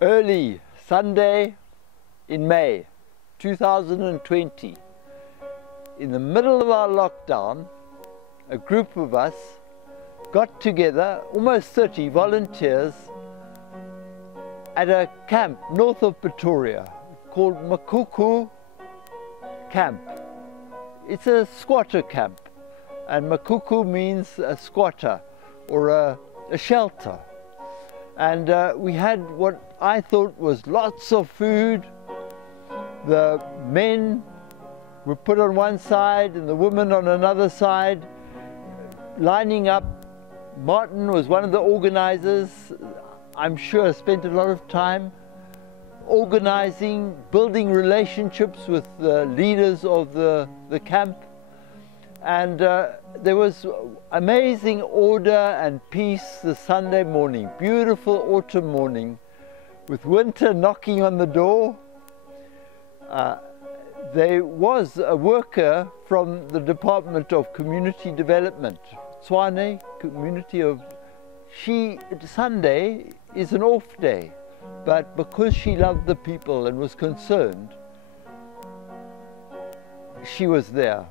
Early Sunday in May 2020, in the middle of our lockdown, a group of us got together, almost 30 volunteers, at a camp north of Pretoria called Makhuku camp. It's a squatter camp, and Makhuku means a squatter or a shelter. And we had what I thought was lots of food. The men were put on one side and the women on another side, lining up. Martin was one of the organizers. I'm sure spent a lot of time organizing, building relationships with the leaders of the camp. And there was amazing order and peace the Sunday morning, beautiful autumn morning, with winter knocking on the door. There was a worker from the Department of Community Development, Tswane community of, Sunday is an off day, but because she loved the people and was concerned, she was there.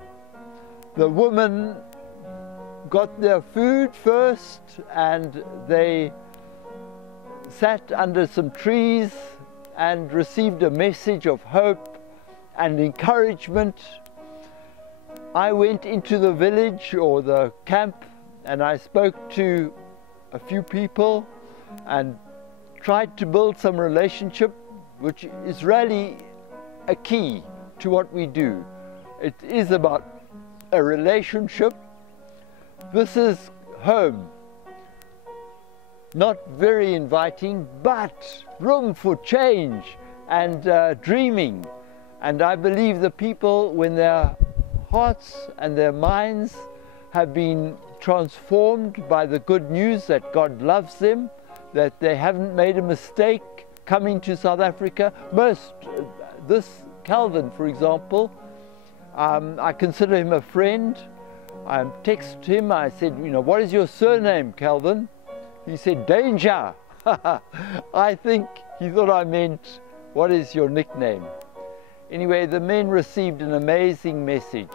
The women got their food first, and they sat under some trees and received a message of hope and encouragement. I went into the village or the camp and I spoke to a few people and tried to build some relationship, which is really a key to what we do. It is about a relationship. This is home. Not very inviting, but room for change and dreaming. And I believe the people, when their hearts and their minds have been transformed by the good news that God loves them, that they haven't made a mistake coming to South Africa. This Calvin, for example, I consider him a friend. I texted him, I said, you know, what is your surname, Calvin? He said, Danger. I think he thought I meant, what is your nickname? Anyway, the men received an amazing message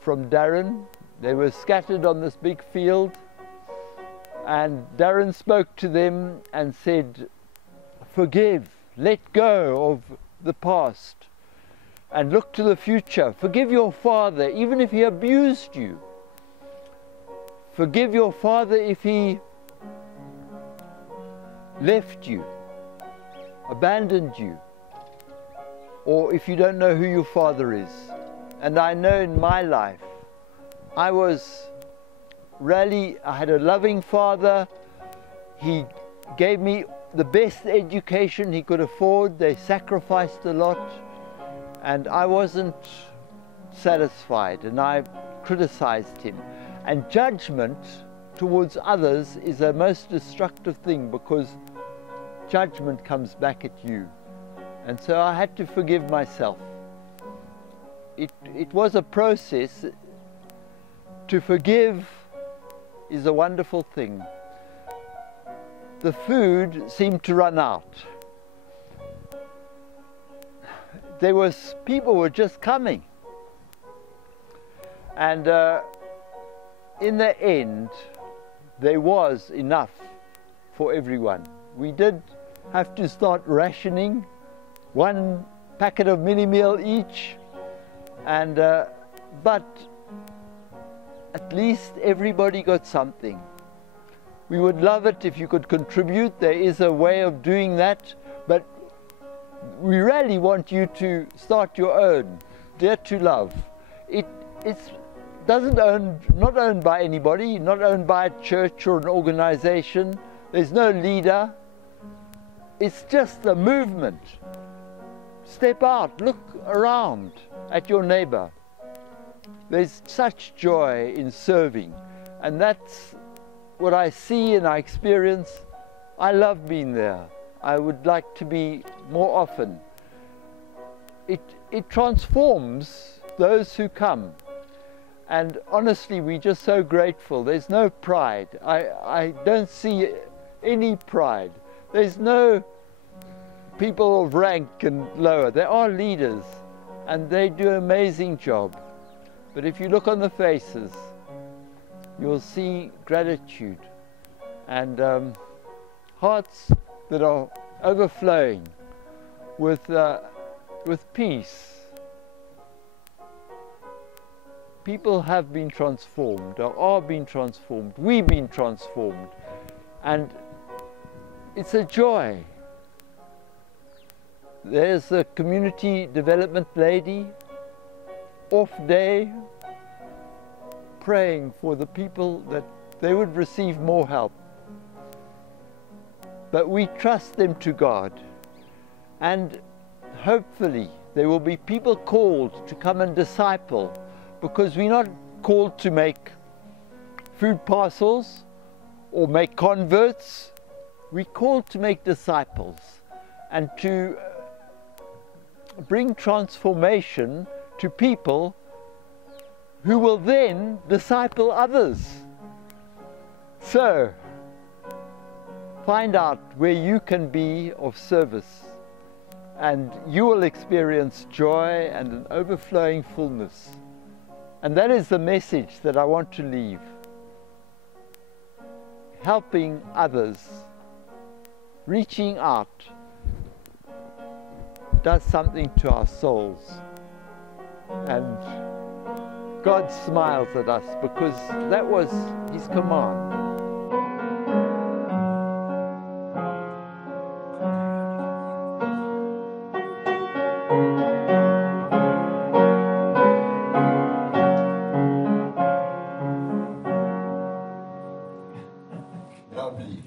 from Darren. They were scattered on this big field, and Darren spoke to them and said, forgive, let go of the past and look to the future. Forgive your father, even if he abused you. Forgive your father if he left you, abandoned you, or if you don't know who your father is. And I know in my life, I had a loving father. He gave me the best education he could afford. They sacrificed a lot, and I wasn't satisfied, and I criticized him. And judgment towards others is a most destructive thing, because judgment comes back at you. And so I had to forgive myself. It was a process. To forgive is a wonderful thing. The food seemed to run out. People were just coming. And in the end, there was enough for everyone. We did have to start rationing, 1 packet of mini meal each, and but at least everybody got something. We would love it if you could contribute. There is a way of doing that, but we really want you to start your own. Dare to Love. It's not owned by anybody, not owned by a church or an organization. There's no leader. It's just a movement. Step out, look around at your neighbor. There's such joy in serving, and that's what I see and I experience. I love being there. I would like to be more often. It transforms those who come, and honestly, we're just so grateful. There's no pride. I don't see any pride. There's no people of rank and lower. There are leaders and they do an amazing job. But if you look on the faces, you'll see gratitude and hearts that are overflowing with peace. People have been transformed, or are being transformed. We've been transformed. And it's a joy. There's a community development lady, off day, praying for the people that they would receive more help. But we trust them to God. And hopefully there will be people called to come and disciple, because we're not called to make food parcels or make converts. We're called to make disciples and to bring transformation to people who will then disciple others. So, find out where you can be of service, and you will experience joy and an overflowing fullness. And that is the message that I want to leave. Helping others, reaching out, does something to our souls. And God smiles at us because that was His command. Lovely.